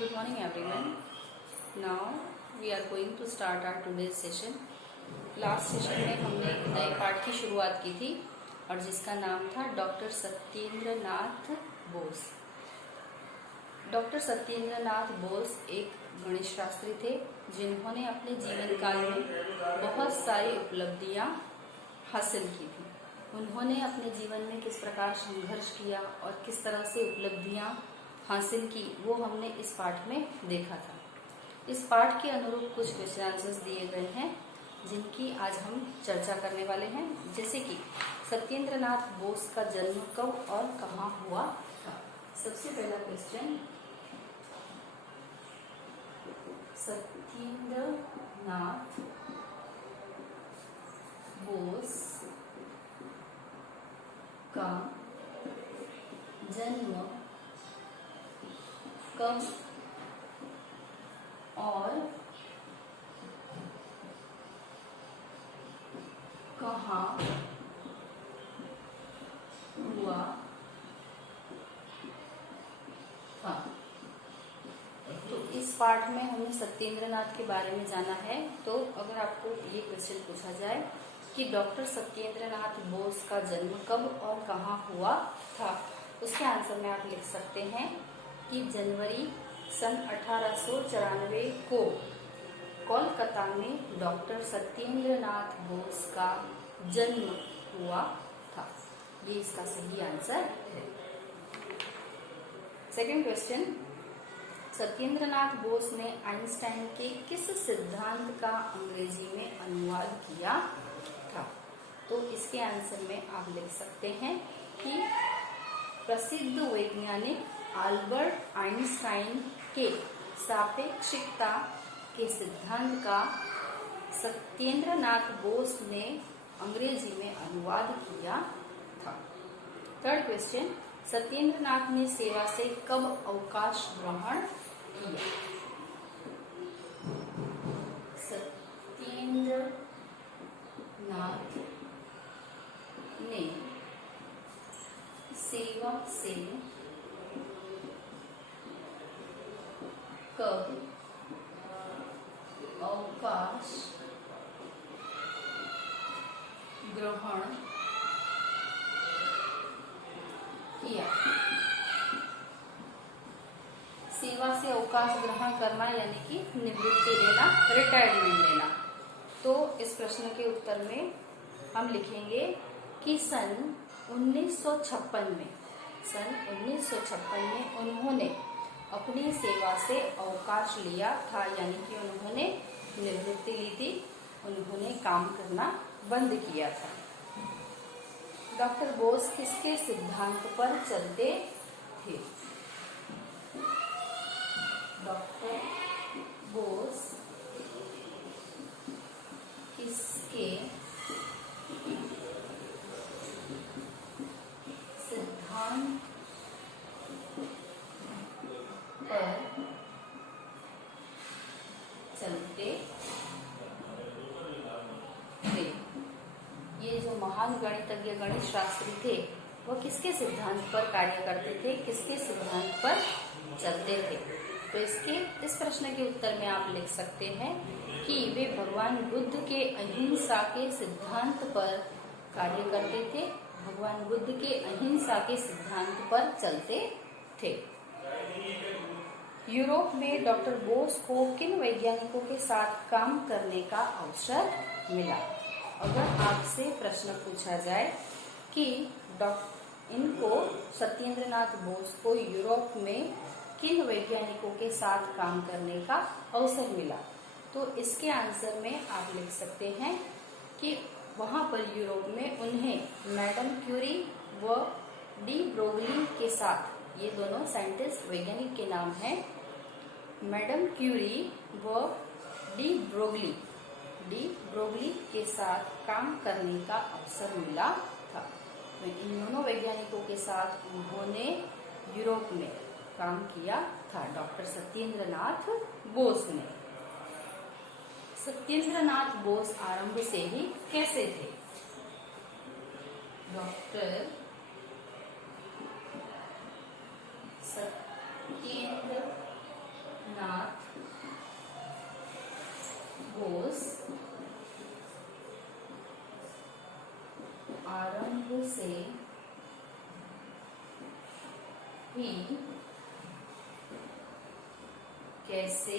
Good morning everyone. Now we are going to start our today's session. Last session में हमने एक नए पाठ की शुरुआत की थी और जिसका नाम था डॉक्टर सत्येंद्र नाथ बोस। डॉक्टर सत्येंद्र नाथ बोस एक गणित शास्त्री थे जिन्होंने अपने जीवन काल में बहुत सारी उपलब्धियां हासिल की थी। उन्होंने अपने जीवन में किस प्रकार संघर्ष किया और किस तरह से उपलब्धियां हासिल की वो हमने इस पाठ में देखा था। इस पाठ के अनुरूप कुछ क्वेश्चन आंसर्स दिए गए हैं जिनकी आज हम चर्चा करने वाले हैं। जैसे कि सत्येंद्र नाथ बोस का जन्म कब और कहाँ हुआ था। सबसे पहला क्वेश्चन, सत्येंद्र नाथ बोस का जन्म कब और कहाँ हुआ था। तो इस पाठ में हमने सत्येंद्र नाथ के बारे में जाना है। तो अगर आपको ये क्वेश्चन पूछा जाए कि डॉक्टर सत्येंद्र नाथ बोस का जन्म कब और कहाँ हुआ था, उसके आंसर में आप लिख सकते हैं कि जनवरी सन 1894 को कोलकाता में डॉक्टर सत्येंद्र नाथ बोस का जन्म हुआ था। ये इसका सही आंसर है। सेकंड क्वेश्चन, सत्येंद्र नाथ बोस ने आइंस्टाइन के किस सिद्धांत का अंग्रेजी में अनुवाद किया था। तो इसके आंसर में आप लिख सकते हैं कि प्रसिद्ध वैज्ञानिक अल्बर्ट आइंस्टाइन के सापेक्षिकता के सिद्धांत का सत्येंद्र नाथ बोस ने अंग्रेजी में अनुवाद किया था। थर्ड क्वेश्चन, सत्येंद्र नाथ ने सेवा से कब अवकाश ग्रहण किया। सत्येंद्र नाथ ने सेवा से कब अवकाश ग्रहण किया। सेवा से अवकाश ग्रहण करना यानी कि निवृत्ति लेना, रिटायरमेंट लेना। तो इस प्रश्न के उत्तर में हम लिखेंगे कि सन 1956 में उन्होंने अपनी सेवा से अवकाश लिया था, यानी कि उन्होंने निवृत्ति ली थी, उन्होंने काम करना बंद किया था। डॉक्टर बोस किसके सिद्धांत पर चलते थे। डॉक्टर बोस किसके सिद्धांत पर चलते थे। ये जो महान गणितज्ञ गणित शास्त्री थे वो किसके सिद्धांत पर कार्य करते थे, किसके सिद्धांत पर चलते थे। तो इस प्रश्न के उत्तर में आप लिख सकते हैं कि वे भगवान बुद्ध के अहिंसा के सिद्धांत पर कार्य करते थे। भगवान बुद्ध के अहिंसा के सिद्धांत पर चलते थे। यूरोप में डॉक्टर बोस को किन वैज्ञानिकों के साथ काम करने का अवसर मिला। अगर आपसे प्रश्न पूछा जाए कि इनको सत्येंद्र नाथ बोस को यूरोप में किन वैज्ञानिकों के साथ काम करने का अवसर मिला, तो इसके आंसर में आप लिख सकते हैं कि वहां पर यूरोप में उन्हें मैडम क्यूरी व डी ब्रोगली के साथ, ये दोनों साइंटिस्ट वैज्ञानिक के नाम हैं, मैडम क्यूरी व डी ब्रोगली के साथ काम करने का अवसर मिला था। तो इन दोनों वैज्ञानिकों के साथ उन्होंने यूरोप में काम किया था, डॉक्टर सत्येंद्र नाथ बोस ने। सत्येंद्र नाथ बोस आरंभ से ही कैसे थे। डॉक्टर सत्येंद्र नाथ बोस आरंभ से ही कैसे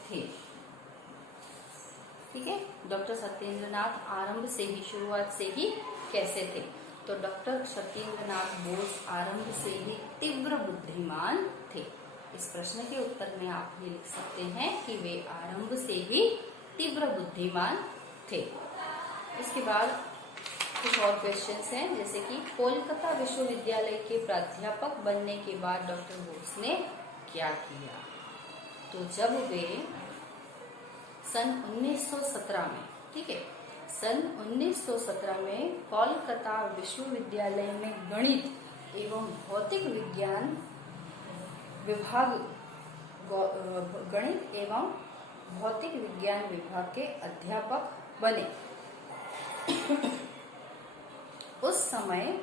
थे। ठीक है, डॉक्टर सत्येंद्र नाथ आरंभ से ही, शुरुआत से ही कैसे थे। तो डॉक्टर सत्येंद्र नाथ बोस आरंभ से ही तीव्र बुद्धिमान थे। इस प्रश्न के उत्तर में आप ये लिख सकते हैं कि वे आरंभ से ही तीव्र बुद्धिमान थे। इसके बाद कुछ और क्वेश्चंस हैं, जैसे कि कोलकाता विश्वविद्यालय के प्राध्यापक बनने के बाद डॉक्टर बोस ने क्या किया। तो जब वे सन 1917 में, ठीक है, सन 1917 में कोलकाता विश्वविद्यालय में गणित एवं भौतिक विज्ञान विभाग, गणित एवं भौतिक विज्ञान विभाग के अध्यापक बने। उस समय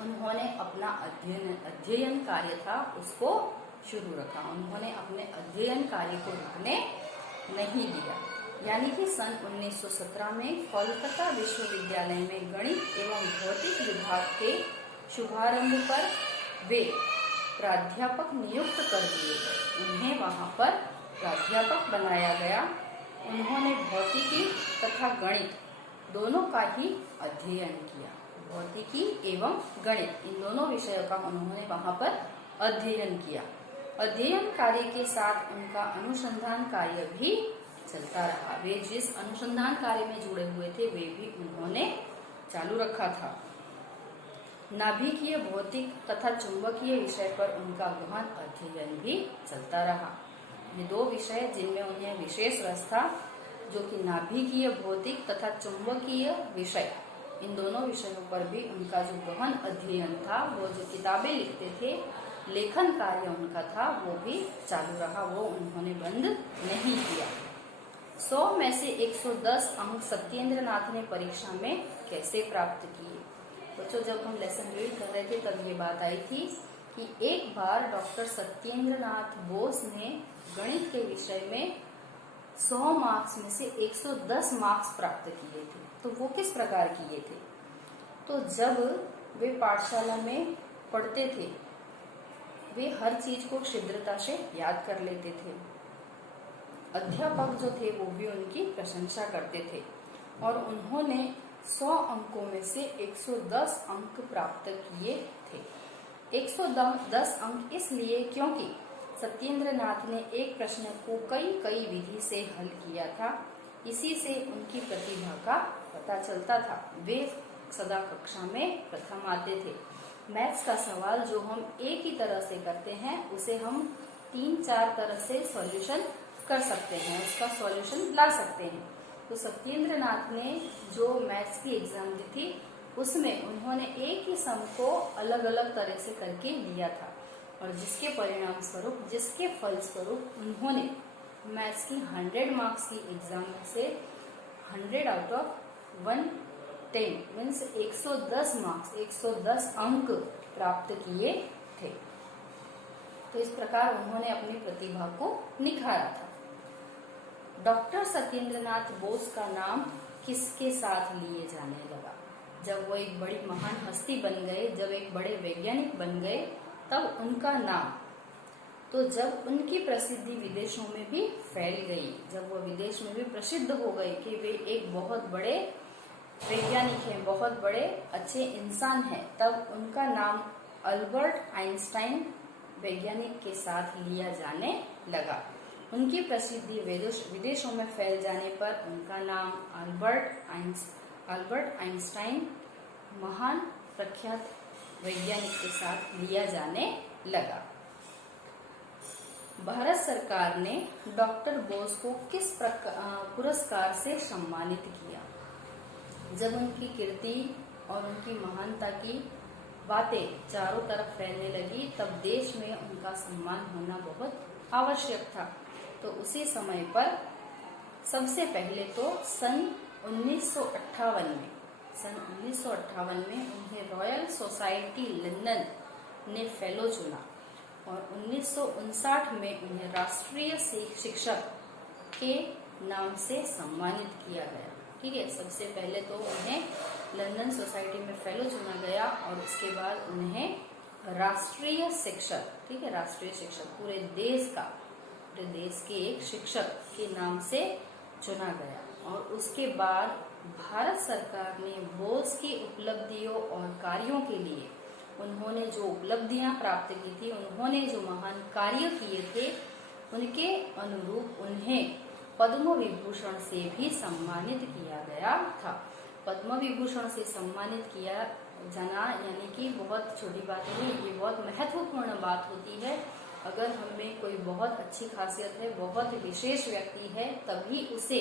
उन्होंने अपना अध्ययन कार्य था उसको शुरू रखा। उन्होंने अपने अध्ययन कार्य को रुकने नहीं दिया। यानी कि सन 1917 में कोलकाता विश्वविद्यालय में गणित एवं भौतिक विभाग के शुभारंभ पर वे प्राध्यापक नियुक्त कर दिए गए। उन्हें वहां पर प्राध्यापक बनाया गया। उन्होंने भौतिकी तथा गणित दोनों का ही अध्ययन किया। भौतिकी एवं गणित, इन दोनों विषयों का उन्होंने वहां पर अध्ययन किया। अध्ययन कार्य के साथ उनका अनुसंधान कार्य भी चलता रहा। वे जिस अनुसंधान कार्य में जुड़े हुए थे वे भी उन्होंने चालू रखा था। नाभिकीय भौतिक तथा चुंबकीय विषय पर उनका गहन अध्ययन भी चलता रहा। ये दो विषय जिनमें उन्हें विशेष रस था, जो कि नाभिकीय भौतिक तथा चुंबकीय विषय, इन दोनों विषयों पर भी उनका जो गहन अध्ययन था, वो जो किताबें लिखते थे, लेखन कार्य उनका था, वो भी चालू रहा, वो उन्होंने बंद नहीं किया। 100 में से 110 अंक सत्येंद्र नाथ ने परीक्षा में कैसे प्राप्त किए। बच्चों, जब हम लेसन रीड कर रहे थे तब ये बात आई थी कि एक बार डॉक्टर सत्येंद्र नाथ बोस ने गणित के विषय में 100 मार्क्स में से 110 मार्क्स प्राप्त किए थे। तो वो किस प्रकार किए थे? तो जब वे पाठशाला में पढ़ते थे, वे हर चीज को शीघ्रता से याद कर लेते थे। अध्यापक जो थे वो भी उनकी प्रशंसा करते थे और उन्होंने 100 अंकों में से 110 अंक प्राप्त किए थे। 110 अंक इसलिए क्योंकि सत्येंद्र नाथ ने एक प्रश्न को कई विधि से हल किया था। इसी से उनकी प्रतिभा का पता चलता था। वे सदा कक्षा में प्रथम आते थे। मैथ्स का सवाल जो हम एक ही तरह से करते हैं, उसे हम 3-4 तरह से सॉल्यूशन कर सकते हैं, उसका सॉल्यूशन ला सकते हैं। तो सत्येंद्र नाथ ने जो मैथ्स की एग्जाम दी थी, उसमें उन्होंने एक ही सम को अलग अलग तरह से करके लिया था और जिसके परिणाम स्वरूप, जिसके फलस्वरूप उन्होंने मैथ्स की 100 मार्क्स की एग्जाम से 100 आउट ऑफ 110 मीन्स 110 मार्क्स, 110 अंक प्राप्त किए थे। तो इस प्रकार उन्होंने अपनी प्रतिभा को निखारा था। डॉक्टर सत्येंद्र नाथ बोस का नाम किसके साथ लिए जाने लगा? जब वो एक बड़ी महान हस्ती बन गए, जब एक बड़े वैज्ञानिक बन गए, तब उनका नाम, तो जब उनकी प्रसिद्धि विदेशों में भी फैल गई, जब वो विदेश में भी प्रसिद्ध हो गए कि वे एक बहुत बड़े वैज्ञानिक हैं, बहुत बड़े अच्छे इंसान हैं, तब उनका नाम अल्बर्ट आइंस्टाइन वैज्ञानिक के साथ लिया जाने लगा। उनकी प्रसिद्धि विदेशों में फैल जाने पर उनका नाम अल्बर्ट आइंस्टाइन महान प्रख्यात वैज्ञानिक के साथ लिया जाने लगा। भारत सरकार ने डॉक्टर बोस को किस पुरस्कार से सम्मानित किया? जब उनकी कीर्ति और उनकी महानता की बातें चारों तरफ फैलने लगी, तब देश में उनका सम्मान होना बहुत आवश्यक था। तो उसी समय पर सबसे पहले तो सन 1958 में उन्हें रॉयल सोसाइटी लंदन ने फेलो चुना और 1959 में उन्हें राष्ट्रीय शिक्षक के नाम से सम्मानित किया गया। ठीक है, सबसे पहले तो उन्हें लंदन सोसाइटी में फेलो चुना गया और उसके बाद उन्हें राष्ट्रीय शिक्षक, ठीक है, राष्ट्रीय शिक्षक पूरे देश के एक शिक्षक के नाम से चुना गया। और उसके बाद भारत सरकार ने बोस की उपलब्धियों और कार्यों के लिए उन्होंने जो उपलब्धियां प्राप्त की थी, उन्होंने जो महान कार्य किए थे, उनके अनुरूप उन्हें पद्म विभूषण से भी सम्मानित किया गया था। पद्म विभूषण से सम्मानित किया जाना यानी कि बहुत छोटी बात नहीं, ये बहुत महत्वपूर्ण बात होती है। अगर हमें कोई बहुत अच्छी खासियत है, बहुत विशेष व्यक्ति है, तभी उसे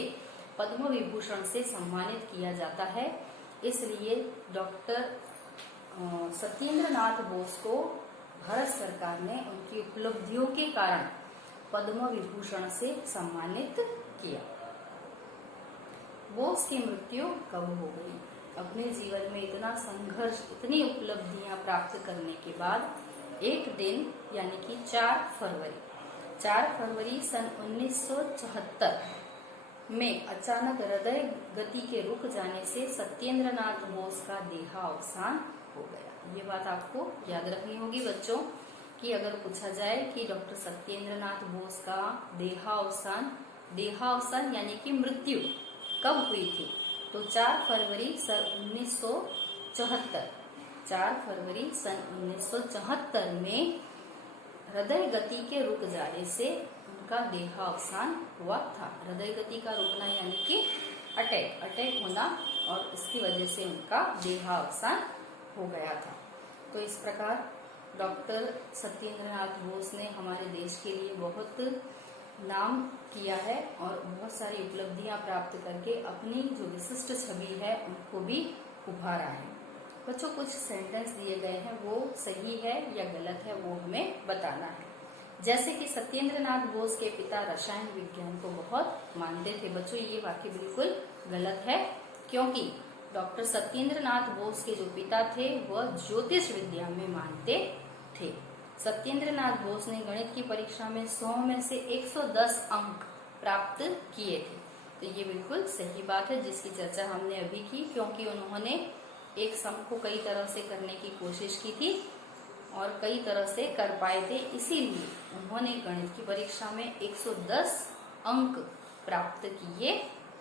पद्म विभूषण से सम्मानित किया जाता है। इसलिए डॉक्टर सत्येंद्र नाथ बोस को भारत सरकार ने उनकी उपलब्धियों के कारण पद्म विभूषण से सम्मानित किया। बोस की मृत्यु कब हो गई? अपने जीवन में इतना संघर्ष, इतनी उपलब्धियां प्राप्त करने के बाद एक दिन यानी कि 4 फरवरी सन 1974 में अचानक हृदय गति के रुक जाने से सत्येंद्र नाथ बोस का देहावसान हो गया। ये बात आपको याद रखनी होगी बच्चों कि अगर पूछा जाए कि डॉक्टर सत्येंद्र नाथ बोस का देहावसान यानी कि मृत्यु कब हुई थी, तो 4 फरवरी सन 1974 में हृदय गति के रुक जाने से उनका देहावसान हुआ था। हृदय गति का रुकना यानी कि अटैक होना, और इसकी वजह से उनका देहावसान हो गया था। तो इस प्रकार डॉक्टर सत्येंद्र नाथ बोस ने हमारे देश के लिए बहुत नाम किया है और बहुत सारी उपलब्धियां प्राप्त करके अपनी जो विशिष्ट छवि है उनको भी उभारा है। बच्चों, कुछ सेंटेंस दिए गए हैं, वो सही है या गलत है वो हमें बताना है। जैसे कि सत्येंद्र नाथ बोस के पिता रसायन विज्ञान को बहुत मानते थे। बच्चों, ये वाक्य बिल्कुल गलत है, क्योंकि डॉक्टर सत्येंद्र नाथ बोस के जो पिता थे वह ज्योतिष विद्या में मानते थे। सत्येंद्र नाथ बोस ने गणित की परीक्षा में 100 में से 110 अंक प्राप्त किए थे। तो ये बिल्कुल सही बात है जिसकी चर्चा हमने अभी की, क्योंकि उन्होंने एक सम को कई तरह से करने की कोशिश की थी और कई तरह से कर पाए थे, इसीलिए उन्होंने गणित की परीक्षा में 110 अंक प्राप्त किए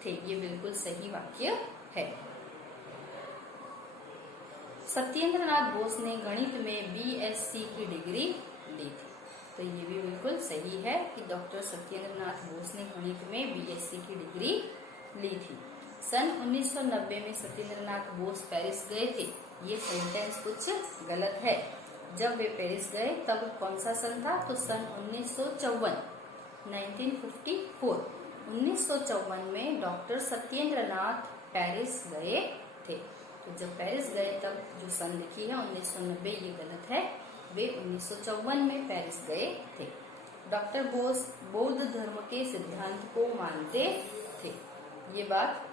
थे। ये बिल्कुल सही वाक्य है। सत्येंद्र नाथ बोस ने गणित में बीएससी की डिग्री ली थी। तो ये भी बिल्कुल सही है कि डॉक्टर सत्येंद्र नाथ बोस ने गणित में बीएससी की डिग्री ली थी। सन 1990 में सत्येंद्र नाथ बोस पेरिस गए थे। ये सेंटेंस कुछ गलत है। जब वे पेरिस गए तब कौन सा सन था, तो सन 1954 1954 1954 में डॉक्टर सत्येंद्र नाथ पेरिस गए थे। तो जब पेरिस गए तब जो सन लिखी है 1990, ये गलत है। वे 1954 में पेरिस गए थे। डॉक्टर बोस बौद्ध धर्म के सिद्धांत को मानते थे। ये बात,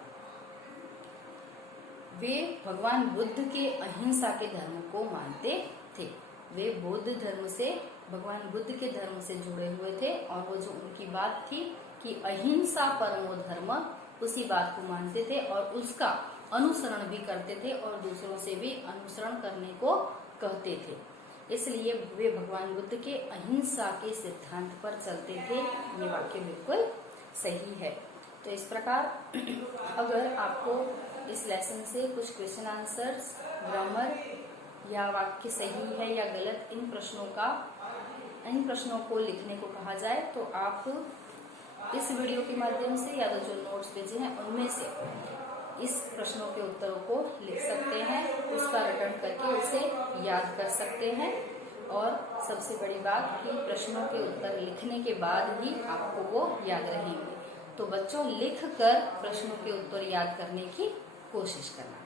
वे भगवान बुद्ध के अहिंसा के धर्म को मानते थे। वे बौद्ध धर्म से, भगवान बुद्ध के धर्म से जुड़े हुए थे और वो जो उनकी बात थी कि अहिंसा परमो धर्म, उसी बात को मानते थे और उसका अनुसरण भी करते थे और दूसरों से भी अनुसरण करने को कहते थे। इसलिए वे भगवान बुद्ध के अहिंसा के सिद्धांत पर चलते थे। ये वाक्य बिल्कुल सही है। तो इस प्रकार अगर आपको इस लेसन से कुछ क्वेश्चन आंसर्स, ग्रामर या वाक्य सही है या गलत, इन प्रश्नों को लिखने को कहा जाए तो आप इस वीडियो के माध्यम से या तो जो नोट्स भेजे हैं उनमें से इस प्रश्नों के उत्तरों को लिख सकते हैं, उसका रिटर्न करके उसे याद कर सकते हैं। और सबसे बड़ी बात कि प्रश्नों के उत्तर लिखने के बाद ही आपको वो याद रहेंगे। तो बच्चों, लिख कर प्रश्नों के उत्तर याद करने की कोशिश करना।